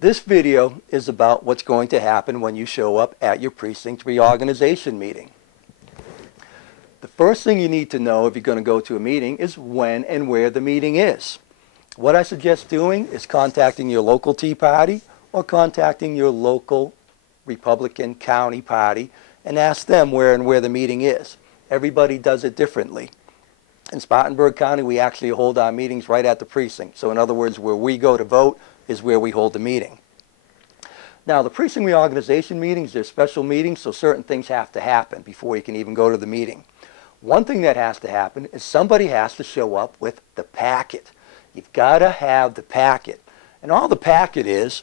This video is about what's going to happen when you show up at your precinct reorganization meeting. The first thing you need to know if you're going to go to a meeting is when and where the meeting is. What I suggest doing is contacting your local Tea Party or contacting your local Republican County Party and ask them where the meeting is. Everybody does it differently. In Spartanburg County, we actually hold our meetings right at the precinct. So in other words, where we go to vote is where we hold the meeting. Now, the precinct reorganization meetings, they're special meetings, so certain things have to happen before you can even go to the meeting. One thing that has to happen is somebody has to show up with the packet. You've got to have the packet. And all the packet is,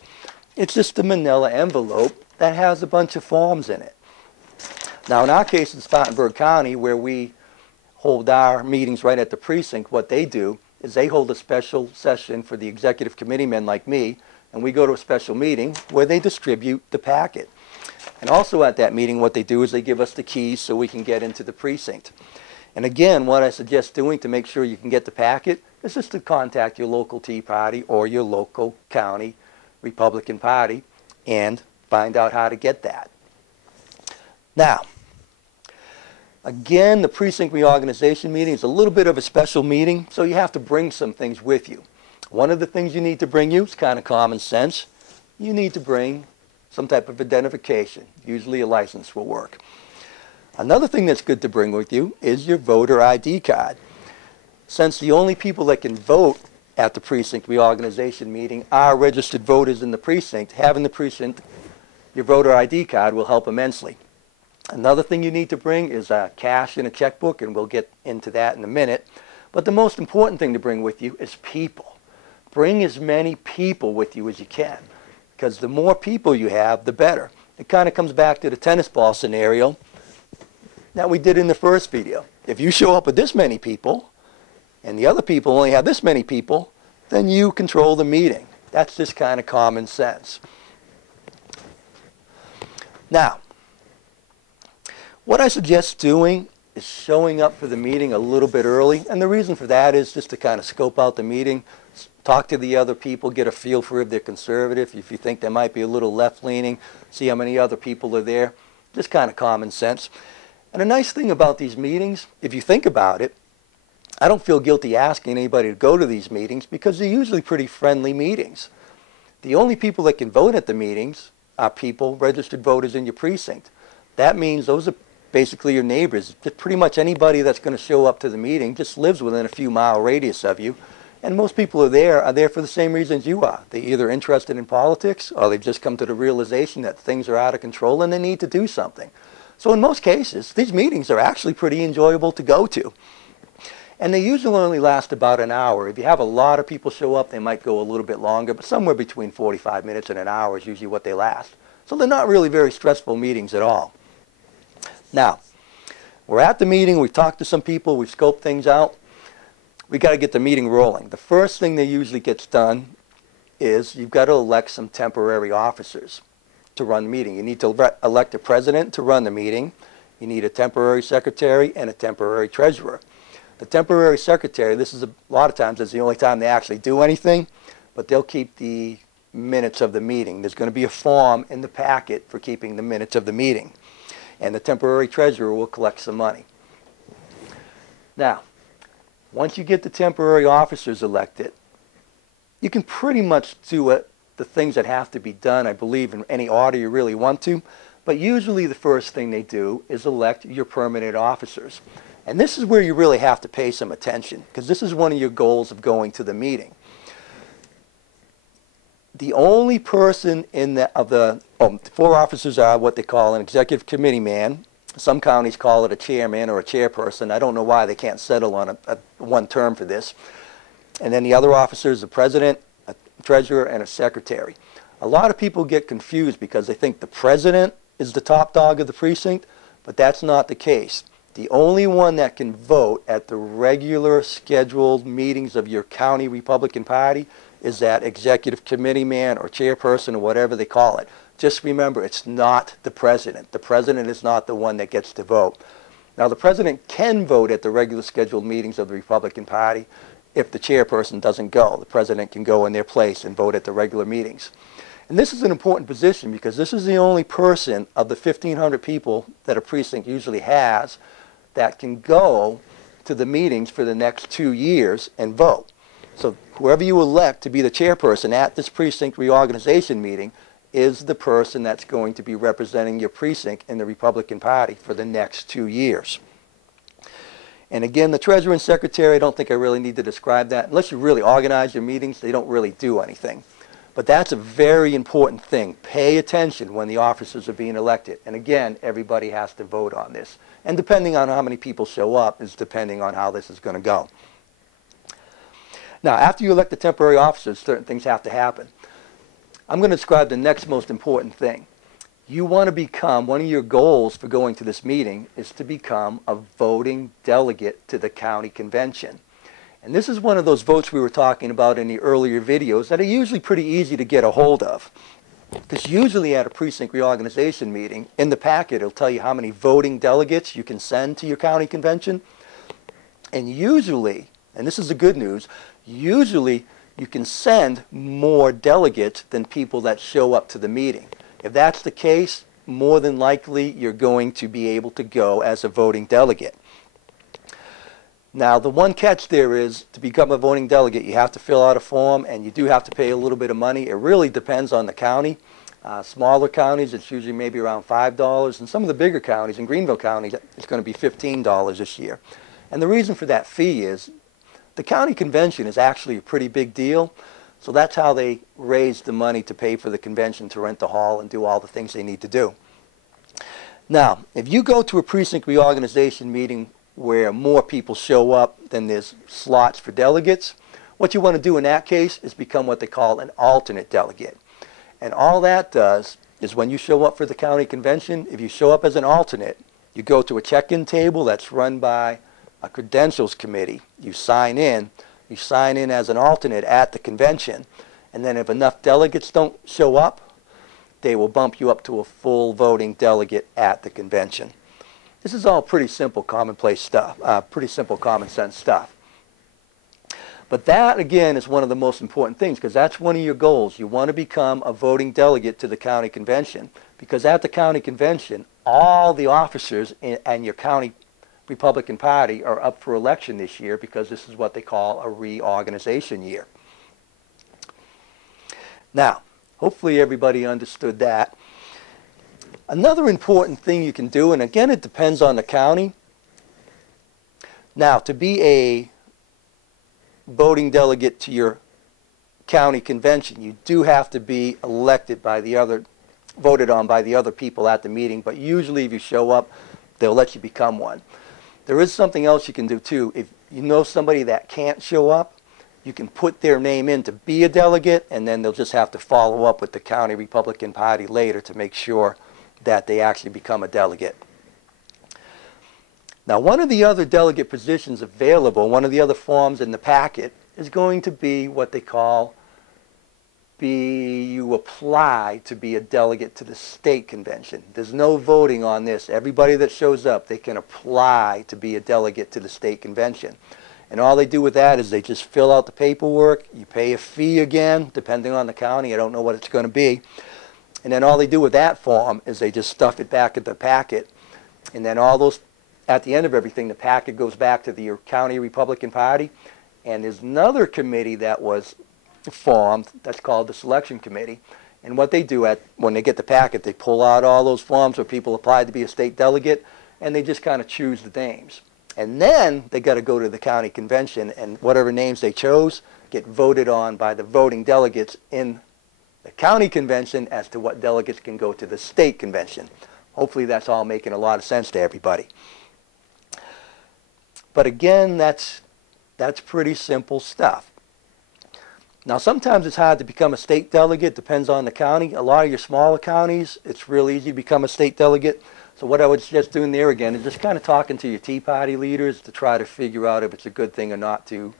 it's just a manila envelope that has a bunch of forms in it. Now, in our case in Spartanburg County, where we hold our meetings right at the precinct, what they do is they hold a special session for the executive committee men like me, and we go to a special meeting where they distribute the packet. And also at that meeting, what they do is they give us the keys so we can get into the precinct. And again, what I suggest doing to make sure you can get the packet is just to contact your local Tea Party or your local county Republican Party and find out how to get that. Now, again, the precinct reorganization meeting is a little bit of a special meeting, so you have to bring some things with you. One of the things you need to bring is kind of common sense. You need to bring some type of identification. Usually a license will work. Another thing that's good to bring with you is your voter ID card. Since the only people that can vote at the precinct reorganization meeting are registered voters in the precinct, having the precinct, your voter ID card will help immensely. Another thing you need to bring is cash in a checkbook, and we'll get into that in a minute. But the most important thing to bring with you is people. Bring as many people with you as you can, because the more people you have, the better. It kind of comes back to the tennis ball scenario that we did in the first video. If you show up with this many people, and the other people only have this many people, then you control the meeting. That's just kind of common sense. Now, what I suggest doing is showing up for the meeting a little bit early, and the reason for that is just to kind of scope out the meeting, talk to the other people, get a feel for if they're conservative, if you think they might be a little left-leaning, see how many other people are there, just kind of common sense. And a nice thing about these meetings, if you think about it, I don't feel guilty asking anybody to go to these meetings because they're usually pretty friendly meetings. The only people that can vote at the meetings are people, registered voters in your precinct. That means those are basically your neighbors. Pretty much anybody that's going to show up to the meeting just lives within a few mile radius of you. And most people are there for the same reasons you are. They're either interested in politics or they've just come to the realization that things are out of control and they need to do something. So in most cases, these meetings are actually pretty enjoyable to go to. And they usually only last about an hour. If you have a lot of people show up, they might go a little bit longer, but somewhere between 45 minutes and an hour is usually what they last. So they're not really very stressful meetings at all. Now, we're at the meeting, we've talked to some people, we've scoped things out. We've got to get the meeting rolling. The first thing that usually gets done is you've got to elect some temporary officers to run the meeting. You need to elect a president to run the meeting. You need a temporary secretary and a temporary treasurer. The temporary secretary, this is a lot of times, it's the only time they actually do anything, but they'll keep the minutes of the meeting. There's going to be a form in the packet for keeping the minutes of the meeting. And the temporary treasurer will collect some money. Now, once you get the temporary officers elected, you can pretty much do the things that have to be done, I believe, in any order you really want to. But usually the first thing they do is elect your permanent officers. And this is where you really have to pay some attention, because this is one of your goals of going to the meeting. The only person the four officers are what they call an executive committee man. Some counties call it a chairman or a chairperson. I don't know why they can't settle on one term for this. And then the other officers, a president, a treasurer, and a secretary. A lot of people get confused because they think the president is the top dog of the precinct, but that's not the case. The only one that can vote at the regular scheduled meetings of your county Republican Party is that executive committee man or chairperson or whatever they call it. Just remember, it's not the president. The president is not the one that gets to vote. Now, the president can vote at the regular scheduled meetings of the Republican Party if the chairperson doesn't go. The president can go in their place and vote at the regular meetings. And this is an important position because this is the only person of the 1,500 people that a precinct usually has that can go to the meetings for the next 2 years and vote. So whoever you elect to be the chairperson at this precinct reorganization meeting is the person that's going to be representing your precinct in the Republican Party for the next 2 years. And again, the treasurer and secretary, I don't think I really need to describe that. Unless you really organize your meetings, they don't really do anything. But that's a very important thing. Pay attention when the officers are being elected. And again, everybody has to vote on this. And depending on how many people show up is depending on how this is going to go. Now, after you elect the temporary officers, certain things have to happen. I'm going to describe the next most important thing. You want to become, one of your goals for going to this meeting is to become a voting delegate to the county convention. And this is one of those votes we were talking about in the earlier videos that are usually pretty easy to get a hold of. Because usually at a precinct reorganization meeting, in the packet it'll tell you how many voting delegates you can send to your county convention. And usually, and this is the good news, usually you can send more delegates than people that show up to the meeting. If that's the case, more than likely you're going to be able to go as a voting delegate. Now, the one catch there is, to become a voting delegate, you have to fill out a form, and you do have to pay a little bit of money. It really depends on the county. Smaller counties, it's usually maybe around $5, and some of the bigger counties, in Greenville County, it's going to be $15 this year. And the reason for that fee is the county convention is actually a pretty big deal, so that's how they raise the money to pay for the convention, to rent the hall, and do all the things they need to do. Now, if you go to a precinct reorganization meeting where more people show up than there's slots for delegates, what you want to do in that case is become what they call an alternate delegate. And all that does is when you show up for the county convention, if you show up as an alternate, you go to a check-in table that's run by a credentials committee. You sign in as an alternate at the convention, and then if enough delegates don't show up, they will bump you up to a full voting delegate at the convention. This is all pretty simple, commonplace stuff, pretty simple, common sense stuff. But that, again, is one of the most important things, because that's one of your goals. You want to become a voting delegate to the county convention, because at the county convention, all the officers and your county Republican Party are up for election this year, because this is what they call a reorganization year. Now, hopefully everybody understood that. Another important thing you can do, and again it depends on the county. Now, to be a voting delegate to your county convention, you do have to be elected by the other, voted on by the other people at the meeting, but usually if you show up, they'll let you become one. There is something else you can do too. If you know somebody that can't show up, you can put their name in to be a delegate, and then they'll just have to follow up with the county Republican Party later to make sure that they actually become a delegate. Now, one of the other delegate positions available, one of the other forms in the packet, is going to be what they call you apply to be a delegate to the state convention. There's no voting on this. Everybody that shows up, they can apply to be a delegate to the state convention. And all they do with that is they just fill out the paperwork. You pay a fee again, depending on the county. I don't know what it's going to be. And then all they do with that form is they just stuff it back in the packet. And then all those, at the end of everything, the packet goes back to the county Republican Party. And there's another committee that was formed that's called the selection committee. And what they do when they get the packet, they pull out all those forms where people applied to be a state delegate, and they just kind of choose the names. And then they got to go to the county convention, and whatever names they chose get voted on by the voting delegates in the county convention as to what delegates can go to the state convention. Hopefully that's all making a lot of sense to everybody. But again, that's pretty simple stuff. Now, sometimes it's hard to become a state delegate, depends on the county. A lot of your smaller counties, it's real easy to become a state delegate. So what I would suggest doing there again is just kind of talking to your Tea Party leaders to try to figure out if it's a good thing or not to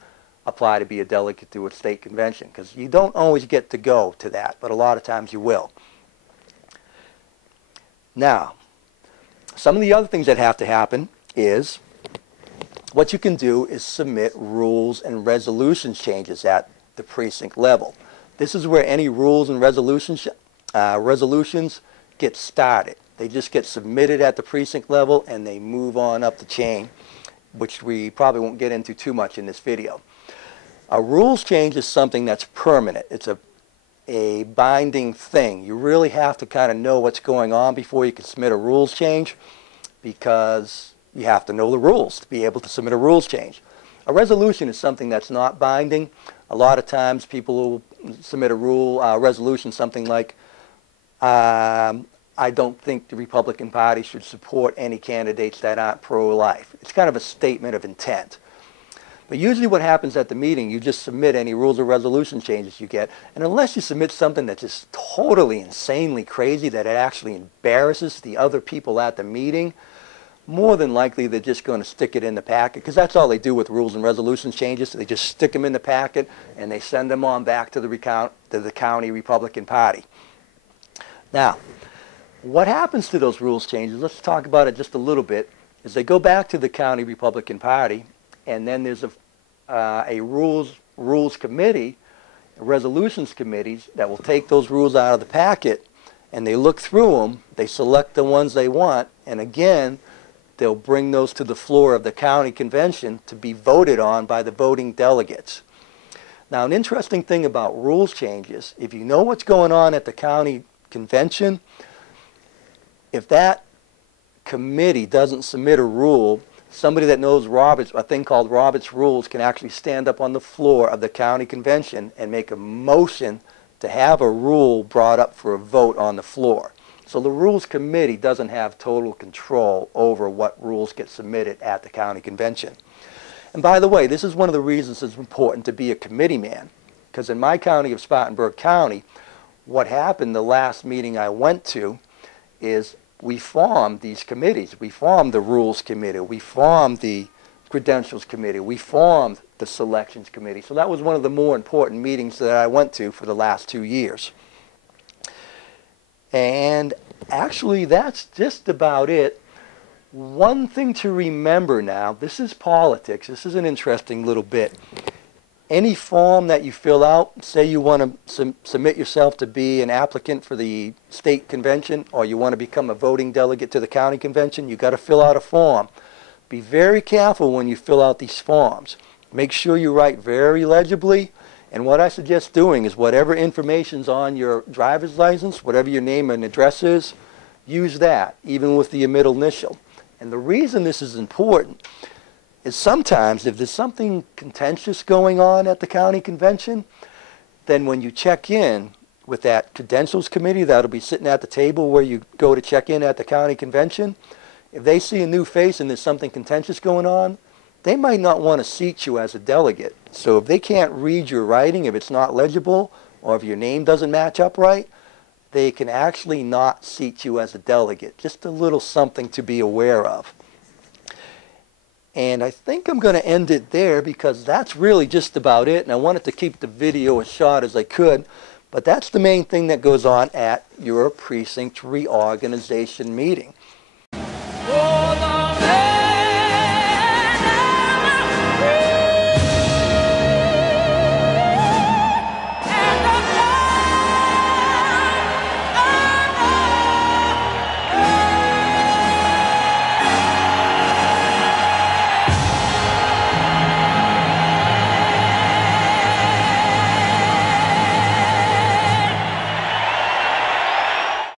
apply to be a delegate to a state convention, because you don't always get to go to that, but a lot of times you will. Now, some of the other things that have to happen is what you can do is submit rules and resolutions changes at the precinct level. This is where any rules and resolutions get started. They just get submitted at the precinct level and they move on up the chain, which we probably won't get into too much in this video. A rules change is something that's permanent. It's a binding thing. You really have to kind of know what's going on before you can submit a rules change, because you have to know the rules to be able to submit a rules change. A resolution is something that's not binding. A lot of times people will submit a resolution, something like, I don't think the Republican Party should support any candidates that aren't pro-life. It's kind of a statement of intent. But usually what happens at the meeting, you just submit any rules or resolution changes you get, and unless you submit something that's just totally insanely crazy that it actually embarrasses the other people at the meeting, more than likely they're just going to stick it in the packet, because that's all they do with rules and resolution changes. They just stick them in the packet and they send them on back to the county Republican Party. Now, what happens to those rules changes, let's talk about it just a little bit, is they go back to the county Republican Party, and then there's a rules committee, resolutions committees that will take those rules out of the packet, and they look through them, they select the ones they want, and again, they'll bring those to the floor of the county convention to be voted on by the voting delegates. Now, an interesting thing about rules changes, if you know what's going on at the county convention, if that committee doesn't submit a rule, somebody that knows a thing called Robert's Rules can actually stand up on the floor of the county convention and make a motion to have a rule brought up for a vote on the floor. So the Rules Committee doesn't have total control over what rules get submitted at the county convention. And by the way, this is one of the reasons it's important to be a committee man, because in my county of Spartanburg County, what happened the last meeting I went to is we formed these committees. We formed the Rules Committee, we formed the Credentials Committee, we formed the Selections Committee. So that was one of the more important meetings that I went to for the last 2 years. And actually, that's just about it. One thing to remember now, this is politics. This is an interesting little bit. Any form that you fill out, say you want to submit yourself to be an applicant for the state convention, or you want to become a voting delegate to the county convention, you've got to fill out a form. Be very careful when you fill out these forms. Make sure you write very legibly. And what I suggest doing is whatever information's on your driver's license, whatever your name and address is, use that, even with the middle initial. And the reason this is important is sometimes if there's something contentious going on at the county convention, then when you check in with that credentials committee that'll be sitting at the table where you go to check in at the county convention, if they see a new face and there's something contentious going on, they might not want to seat you as a delegate. So if they can't read your writing, if it's not legible, or if your name doesn't match up right, they can actually not seat you as a delegate. Just a little something to be aware of. And I think I'm going to end it there, because that's really just about it. And I wanted to keep the video as short as I could. But that's the main thing that goes on at your precinct reorganization meeting.